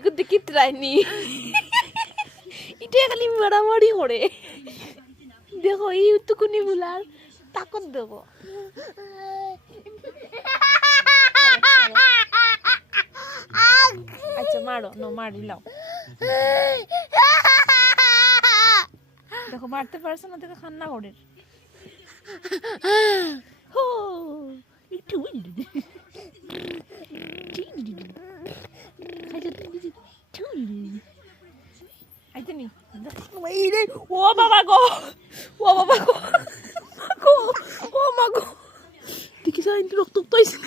একটু দেখি ট্রাইনি এটা খালি মারামারি করে দেখো এই উত্তুকুনি বুলার তাকত দেব আচ্ছা মারো নো মারিলাম দেখো মারতে পারছো না দেখো কান্না করে হো একটু ও বাবা গো ও বাবা গো ও মা গো দেখি সাইন রক্ত পাইছে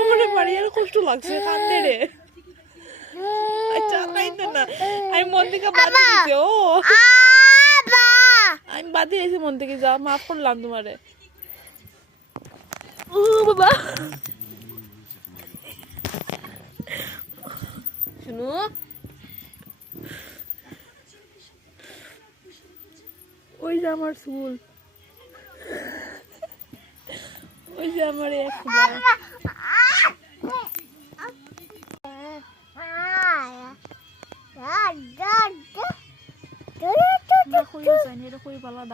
আমার মারিয়ার কষ্ট লাগছে কান্দে রে আচ্ছা নাই তো না আমি মন থেকে বাদ দিয়েছি ও আমি বাদ দিয়েছি মন থেকে যা মাফ করলাম তোমারে ও বাবা শুনো ওই যে আমার চুল ওই যে আমার এক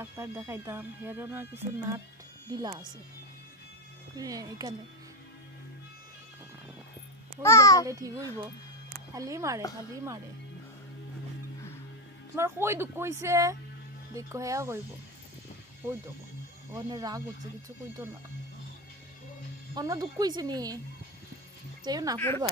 ডাক্তার দেখাইতাম হেরোনা কিছু নাট ঢিলা আছে এখানে দেখাইলে ঠিক হইব খালি মারে তোমার কই দুঃখ হইছে দেখো হেয়া করব ওই তো ওখানে রাগ হচ্ছে কিছু কইতো না অন্য দুঃখ হইছে নি যাইও না পড়বা